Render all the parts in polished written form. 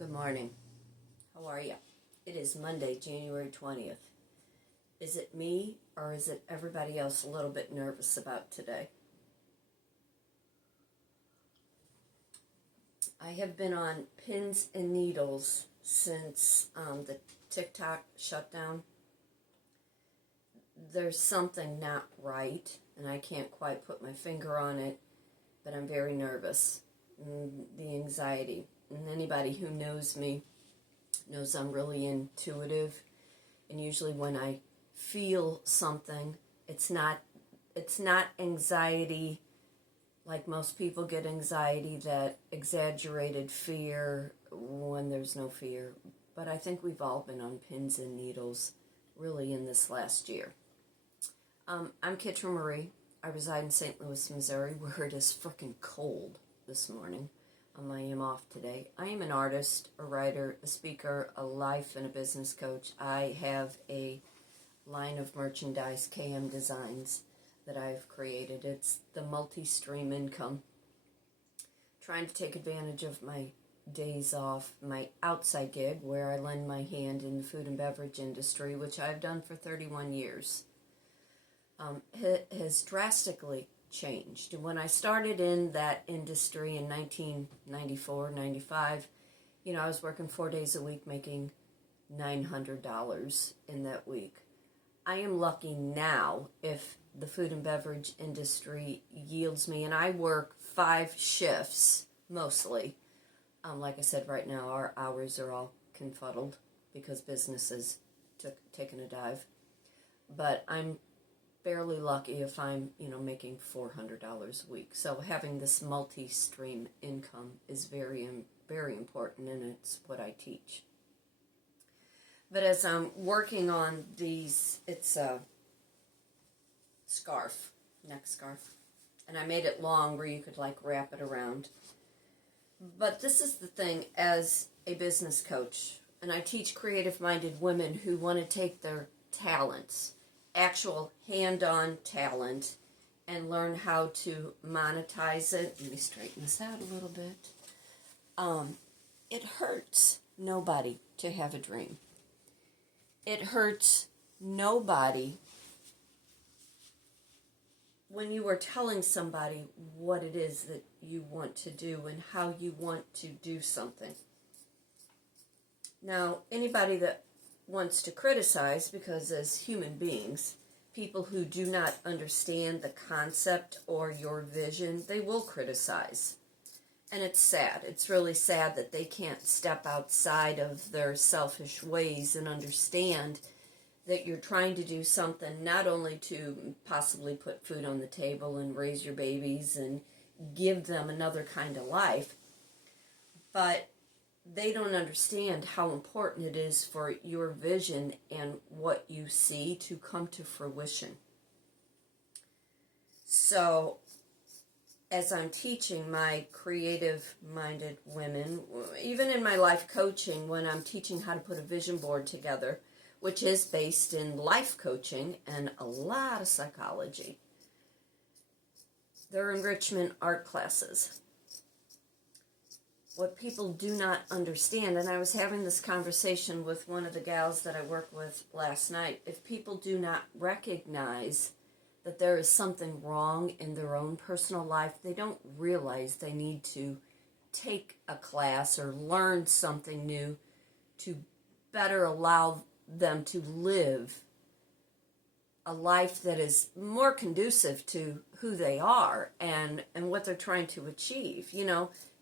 Good morning. How are you? It is Monday, January 20th. Is it me or is it everybody else a little bit nervous about today? I have been on pins and needles since the TikTok shutdown. There's something not right, and I can't quite put my finger on it, but I'm very nervous. The anxiety. And anybody who knows me knows I'm really intuitive, and usually when I feel something, it's not anxiety like most people get anxiety, that exaggerated fear when there's no fear. But I think we've all been on pins and needles really in this last year. I'm Kitryn Marie. I reside in St. Louis, Missouri, where it is freaking cold this morning. I am off today. I am an artist, a writer, a speaker, a life and a business coach. I have a line of merchandise, KM Designs, that I've created. It's the multi-stream income. Trying to take advantage of my days off, my outside gig, where I lend my hand in the food and beverage industry, which I've done for 31 years, has drastically changed. When I started in that industry in 1994, 95, I was working 4 days a week making $900 in that week. I am lucky now if the food and beverage industry yields me, and I work 5 shifts mostly. Like I said, right now our hours are all confuddled because business has taken a dive. But I'm barely lucky if I'm, making $400 a week. So having this multi-stream income is very, very important, and it's what I teach. But as I'm working on these, it's a scarf, neck scarf, and I made it long where you could wrap it around. But this is the thing, as a business coach, and I teach creative-minded women who want to take their talents, actual hand-on talent, and learn how to monetize it. Let me straighten this out a little bit. It hurts nobody to have a dream. It hurts nobody when you are telling somebody what it is that you want to do and how you want to do something. Now, anybody that wants to criticize, because as human beings, people who do not understand the concept or your vision, they will criticize. And it's sad. It's really sad that they can't step outside of their selfish ways and understand that you're trying to do something not only to possibly put food on the table and raise your babies and give them another kind of life, but they don't understand how important it is for your vision and what you see to come to fruition. So, as I'm teaching my creative-minded women, even in my life coaching, when I'm teaching how to put a vision board together, which is based in life coaching and a lot of psychology, they're enrichment art classes. What people do not understand, and I was having this conversation with one of the gals that I work with last night, if people do not recognize that there is something wrong in their own personal life, they don't realize they need to take a class or learn something new to better allow them to live a life that is more conducive to who they are and what they're trying to achieve.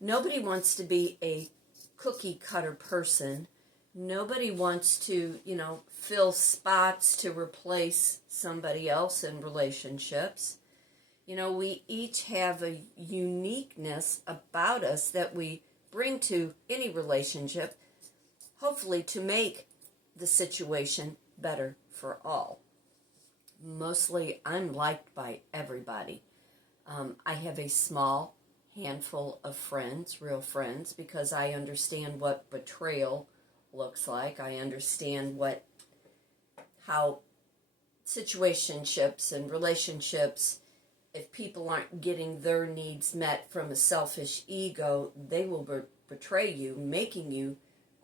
Nobody wants to be a cookie cutter person. Nobody wants to, fill spots to replace somebody else in relationships. We each have a uniqueness about us that we bring to any relationship, hopefully to make the situation better for all. Mostly, I'm liked by everybody. I have a small handful of friends, real friends, because I understand what betrayal looks like. I understand how situationships and relationships, if people aren't getting their needs met from a selfish ego, they will betray you, making you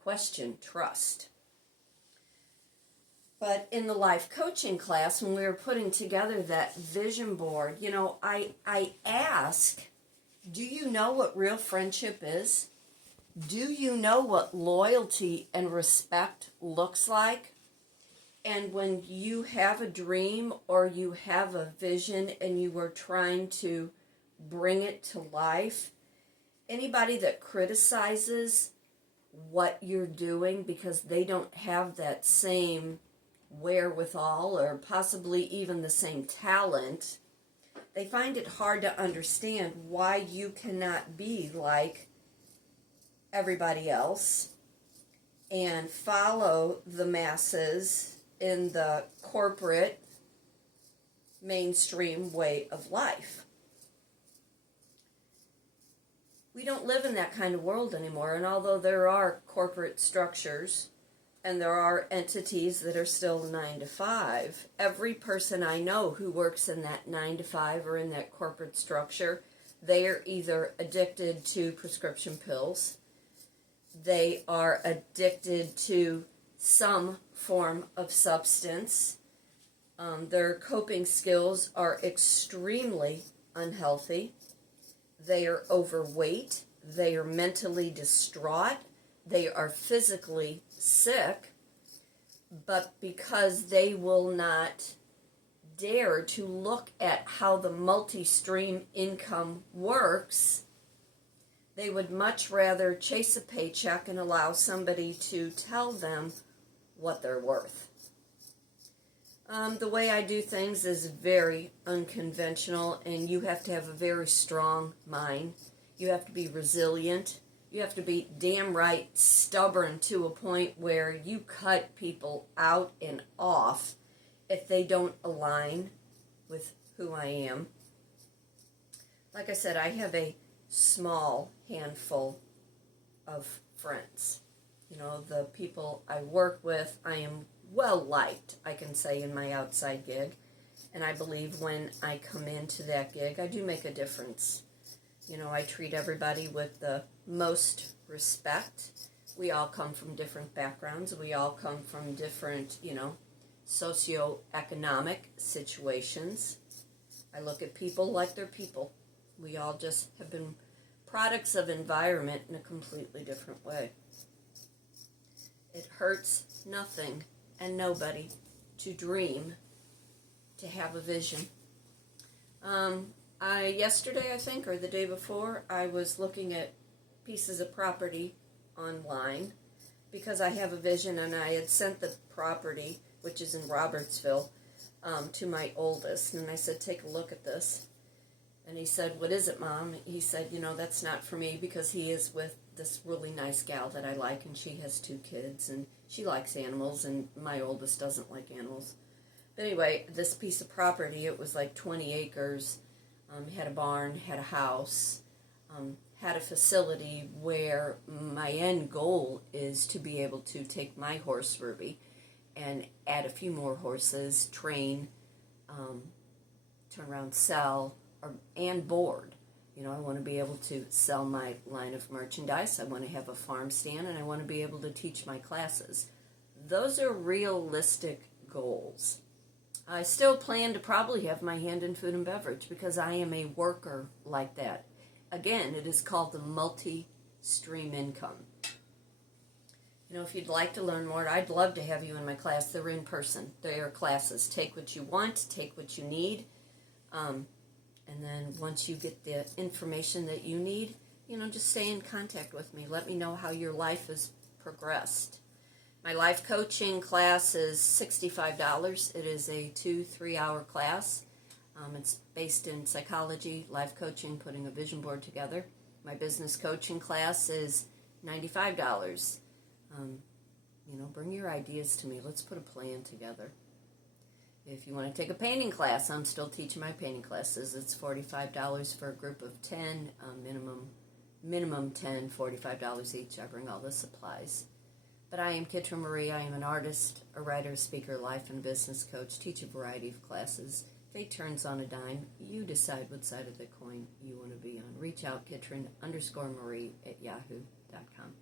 question trust. But in the life coaching class, when we were putting together that vision board, I ask, do you know what real friendship is? Do you know what loyalty and respect looks like? And when you have a dream or you have a vision and you are trying to bring it to life, anybody that criticizes what you're doing because they don't have that same wherewithal or possibly even the same talent, they find it hard to understand why you cannot be like everybody else and follow the masses in the corporate mainstream way of life. We don't live in that kind of world anymore, and although there are corporate structures and there are entities that are still 9 to 5, every person I know who works in that 9 to 5 or in that corporate structure, they are either addicted to prescription pills, they are addicted to some form of substance, their coping skills are extremely unhealthy, they are overweight, they are mentally distraught, they are physically sick, but because they will not dare to look at how the multi-stream income works, they would much rather chase a paycheck and allow somebody to tell them what they're worth. The way I do things is very unconventional, and you have to have a very strong mind. You have to be resilient. You have to be damn right stubborn to a point where you cut people out and off if they don't align with who I am. Like I said, I have a small handful of friends. The people I work with, I am well liked, I can say, in my outside gig. And I believe when I come into that gig, I do make a difference. I treat everybody with the most respect. We all come from different backgrounds. We all come from different, socioeconomic situations. I look at people like they're people. We all just have been products of environment in a completely different way. It hurts nothing and nobody to dream, to have a vision. Yesterday, I think, or the day before, I was looking at pieces of property online because I have a vision, and I had sent the property, which is in Robertsville, to my oldest, and I said, take a look at this. And he said, what is it, Mom? He said, that's not for me, because he is with this really nice gal that I like, and she has 2 kids, and she likes animals, and my oldest doesn't like animals. But anyway, this piece of property, it was like 20 acres, had a barn, had a house, had a facility where my end goal is to be able to take my horse, Ruby, and add a few more horses, train, turn around, sell, and board. I want to be able to sell my line of merchandise. I want to have a farm stand, and I want to be able to teach my classes. Those are realistic goals. I still plan to probably have my hand in food and beverage because I am a worker like that. Again, it is called the multi-stream income. If you'd like to learn more, I'd love to have you in my class. They're in person. They are classes. Take what you want, take what you need. And then once you get the information that you need, just stay in contact with me. Let me know how your life has progressed. My life coaching class is $65. It is a 2-3 hour class. It's based in psychology, life coaching, putting a vision board together. My business coaching class is $95. Bring your ideas to me. Let's put a plan together. If you want to take a painting class, I'm still teaching my painting classes. It's $45 for a group of 10, minimum 10, $45 each. I bring all the supplies. But I am Kitryn Marie. I am an artist, a writer, speaker, life and business coach, teach a variety of classes. Take turns on a dime. You decide what side of the coin you want to be on. Reach out, Kitryn_Marie at yahoo.com.